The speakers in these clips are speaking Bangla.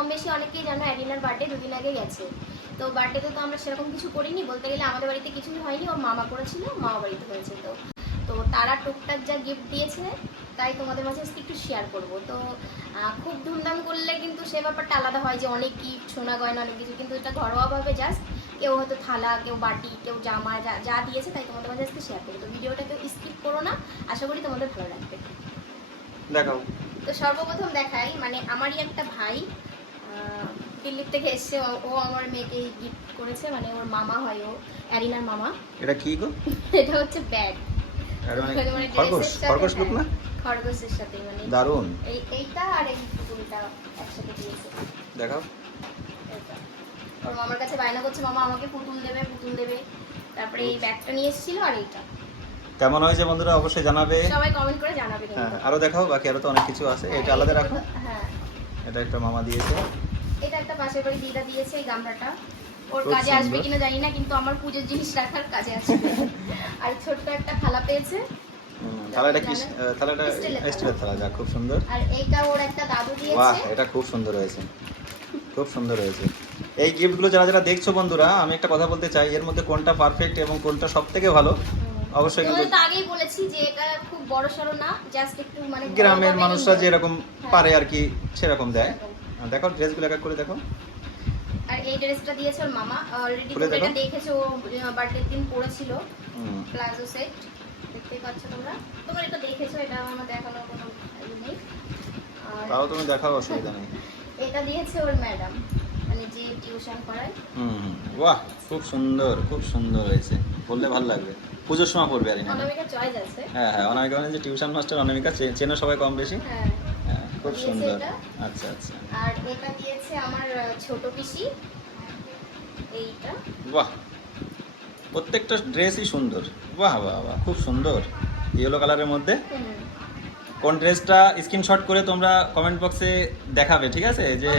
কম বেশি অনেকেই জানো অ্যারিনার বার্থডে দুদিন আগে গেছে তো বার্থডেতে তো আমরা সেরকম কিছু করিনি বলতে গেলে আমাদের বাড়িতে কিছুই হয়নি ওর মামা করেছিল মামা বাড়িতে হয়েছে তো। তো তারা টুকটাক যা গিফট দিয়েছে তাই তোমাদের মাঝে আজকে একটু শেয়ার করব। তো খুব ধুমধাম করলে কিন্তু সে ব্যাপারটা আলাদা হয় যে অনেক গিফট সোনা গয়না অনেক কিছু কিন্তু এটা ঘরোয়াভাবে জাস্ট কেউ হয়তো থালা কেউ বাটি কেউ জামা যা যা দিয়েছে তাই তোমাদের মাঝে আজকে শেয়ার করব। তো ভিডিওটা কেউ স্কিপ করো না আশা করি তোমাদের ভালো লাগবে। দেখাও। তো সর্বপ্রথম দেখাই মানে আমারই একটা ভাই আহ, দিল্লির থেকে এসছে। ও- আমার মেয়েকে গিফট করেছে মানে ওর মামা হয় ও অ্যারিনার মামা। এটা কি গো? এটা হচ্ছে ব্যাগ মানে মানে খরগোশ খরগোশ লোক না? হ্যাঁ, খরগোশের সাথে মানে দারুণ। এই এইটা আর এই টুকুরিটা একসাথে দিয়েছে। দেখাও। ওর মামার কাছে বায়না করছে মামা আমাকে পুতুল দেবে পুতুল দেবে। তারপরে এই ব্যাগটা নিয়ে এসেছিল আর এইটা। কেমন হয়েছে বন্ধুরা? অবশ্যই জানাবে। সবাই কমেন্ট করে জানাবে হ্যাঁ কিন্তু আরও দেখাও বাকি আরও তো অনেক কিছু আছে। হ্যাঁ, এটা আলাদা রাখো। হ্যাঁ। এটা একটা মামা দিয়েছে। এটা একটা পাশের বাড়ি দিদা দিয়েছে এই গামলাটা। ওর কাজে আসবে কিনা জানি না কিন্তু আমার পুজোর জিনিস রাখার কাজে আসবে। আর ছোট্ট একটা থালা পেয়েছে। থালাটা কি থালাটা স্টিলের থালা। যা খুব সুন্দর। আর এইটা ওর একটা দাদু বাহ এটা খুব সুন্দর হয়েছে। খুব সুন্দর হয়েছে। এই গিফটগুলো যারা যারা দেখছ বন্ধুরা আমি একটা কথা বলতে চাই এর মধ্যে কোনটা পারফেক্ট এবং কোনটা সব থেকে ভালো অবশ্যই কিন্তু আগেই বলেছি যে বড় সড়ো না জাস্ট একটু মানে গ্রামের মানুষরা যেরকম হ্যাঁ। পারে আর কি সেরকম দেয়। দেখো ড্রেসগুলো এক করে দেখো। আর এই ড্রেসটা দিয়েছে ওর মামা। অলরেডি এটা দেখো। দেখেছ ও বার্থডের দিন পরেছিল প্লাজো সেট দেখতেই পাচ্ছ তোমরা। তোমরা এটা দেখেছ এটা আমার দেখানোর কোনো ই নেই। আর তাও তুমি দেখাও অসুবিধা নেই। এটা দিয়েছে ওর ম্যাডাম মানে যে টিউশন হুম হুম, বাহ খুব সুন্দর খুব সুন্দর হয়েছে। বললে ভালো লাগবে। পুজোর সময় পড়বে আর হ্যাঁ হ্যাঁ অনামিকা মানে যে টিউশন মাস্টার অনামিকা চেনো সবাই কম বেশি? হ্যাঁ। হ্যাঁ খুব সুন্দর। আচ্ছা আচ্ছা। আর এটা দিয়েছে আমার ছোট পিসি। এইটা। বাহ! প্রত্যেকটা ড্রেসই সুন্দর। বাহ বাহ বাহ খুব সুন্দর। ইয়েলো কালারের মধ্যে। কোন ড্রেসটা স্ক্রিনশট করে তোমরা কমেন্ট বক্সে দেখাবে ঠিক আছে? যে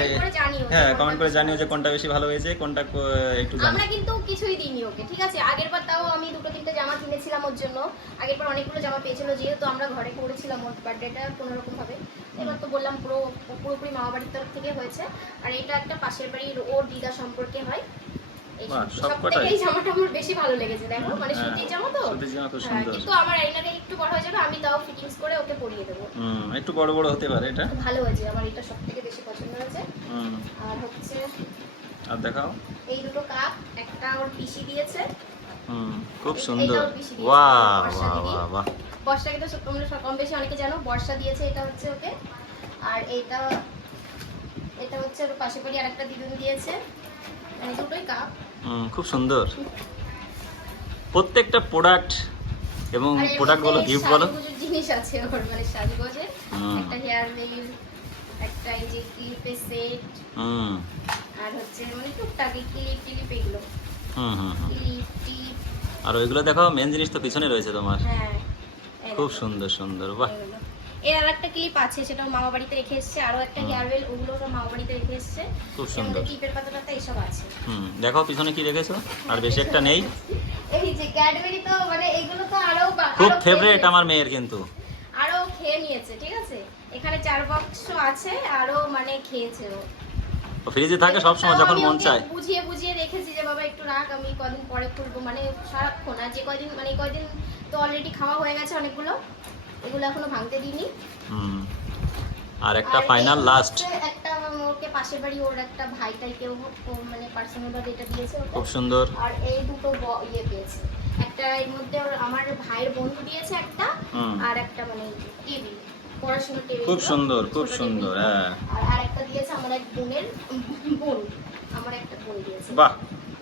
হ্যাঁ কমেন্ট করে জানিও যে কোনটা বেশি ভালো হয়েছে কোনটা একটু জানি আমরা কিন্তু কিছুই দিইনি ওকে ঠিক আছে? আগের তিনটে জামা কিনেছিলাম ওর জন্য। আগের পর অনেকগুলো জামা পেয়েছিল যেহেতু আমরা ঘরে করেছিলাম ওর বার্থডেটা কোনো রকম ভাবে। এবার তো বললাম পুরো পুরোপুরি মামা বাড়ির তরফ থেকে হয়েছে। আর এটা একটা পাশের বাড়ির ওর দিদা সম্পর্কে হয়। জামাটা আমার বেশি ভালো লেগেছে দেখো। মানে হ্যাঁ, সুতির জামা তো। সুতির জামা খুব হ্যাঁ, কিন্তু আমার একটু বড় হয়ে যাবে আমি তাও ফিটিংস করে ওকে পরিয়ে দেবো। একটু বড় বড় হতে পারে এটা। ভালো হয়েছে আমার এটা বেশি পছন্দ হয়েছে। আর হচ্ছে আর দেখাও। এই দুটো কাপ একটা ওর পিসি দিয়েছে। খুব সুন্দর। বাহ বর্ষা বাহ বাহ বাহ বর্ষাকে তো তোমরা কম বেশি অনেকে জানো বর্ষা দিয়েছে এটা হচ্ছে ওকে। আর এইটা এটা হচ্ছে ওর পাশে বাড়ি আর একটা দিদুন দিয়েছে। মানে দুটোই কাপ। খুব সুন্দর। প্রত্যেকটা প্রোডাক্ট এবং আর প্রোডাক্ট বলো মধ্যে গিফট বলো। জিনিস আছে ওর মানে সাজগোজের। হুম। একটা হেয়ার একটা এই যে ক্লিপের সেট হুম। আর হচ্ছে মানে টুকটাক এই ক্লিপ এগুলো। হুম হুম ক্লিপ আর ওইগুলো দেখো মেন জিনিস তো পিছনে রয়েছে তোমার। হ্যাঁ। খুব সুন্দর সুন্দর বাহ। এর আর একটা ক্লিপ আছে সেটা ওর মামা বাড়িতে রেখে এসেছে। আরও একটা হুম। হেয়ার বেল ওগুলো মামা বাড়িতে রেখে এসেছে। খুব সুন্দর। টিপের পাতা টাতা এইসব আছে। হুম দেখো পিছনে কি রেখেছো আর বেশি একটা নেই। এই যে ক্যাডবেরি তো মানে এগুলো তো আরও খুব ফেভারিট আমার মেয়ের কিন্তু। আরও খেয়ে নিয়েছে ঠিক আছে? এখানে চার বাক্স আছে আরও মানে খেয়েছে ও। ফ্রিজে থাকে সব সময় যখন মন চায়। বুঝিয়ে বুঝিয়ে রেখেছি যে বাবা একটু রাখ আমি কদিন পরে খুলবো মানে সারাক্ষণ আর যে কদিন মানে এই কদিন তো অলরেডি খাওয়া হয়ে গেছে অনেকগুলো এগুলো এখনও ভাঙতে দিইনি। হুম। আর একটা ফাইনাল লাস্ট একটা ওকে পাশের বাড়ি ওর একটা ভাই টাইকেও মানে পার্সোনাল ভাবে এটা দিয়েছে। খুব সুন্দর। আর এই দুটো ইয়ে পেয়েছে। একটা এর মধ্যে ওর আমার ভাইয়ের বন্ধু দিয়েছে একটা হুম। আর একটা মানে টিভি পড়াশোনার টেবিল খুব সুন্দর খুব সুন্দর হ্যাঁ। আর দিয়েছে আমার এক বোনের বোন আমার একটা বোন দিয়েছে। বাহ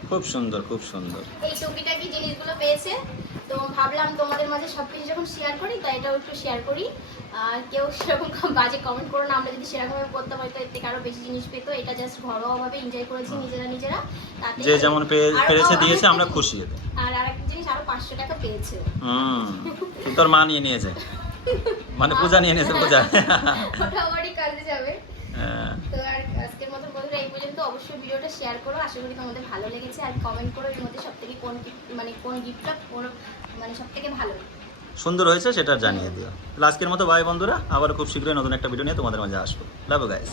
খুব সুন্দর খুব সুন্দর। এই টুকিটাকি জিনিসগুলো পেয়েছে। তো ভাবলাম তোমাদের মাঝে সব কিছু যখন শেয়ার করি তাই এটাও একটু শেয়ার করি। আর কেউ সেরকম বাজে কমেন্ট করো না আমরা যদি সেরকমভাবে করতাম হয়তো এর থেকে আরও বেশি জিনিস পেতো। এটা জাস্ট ঘরোয়াভাবে এনজয় করেছি নিজেরা নিজেরা। যে যেমন পেরেছে দিয়েছে আমরা খুশি আর আরেকটা জিনিস আরও পাঁচশো টাকা পেয়েছে। হুম তোর মা নিয়ে নিয়েছে মানে পূজা নিয়ে নিয়েছে পূজা। ওটা আমারই কাজে যাবে। হ্যাঁ, তো আর আজকের মতো বন্ধুরা এই পর্যন্ত অবশ্যই ভিডিওটা শেয়ার করো। আশা করি তোমাদের ভালো লেগেছে। আর কমেন্ট করো এর মধ্যে সবথেকে কোন মানে কোন গিফটটা মানে সবথেকে ভালো। সুন্দর হয়েছে সেটা জানিয়ে দিও। আজকের মতো ভাই বন্ধুরা। আবার খুব শীঘ্রই নতুন একটা ভিডিও নিয়ে তোমাদের মাঝে আসব। Love guys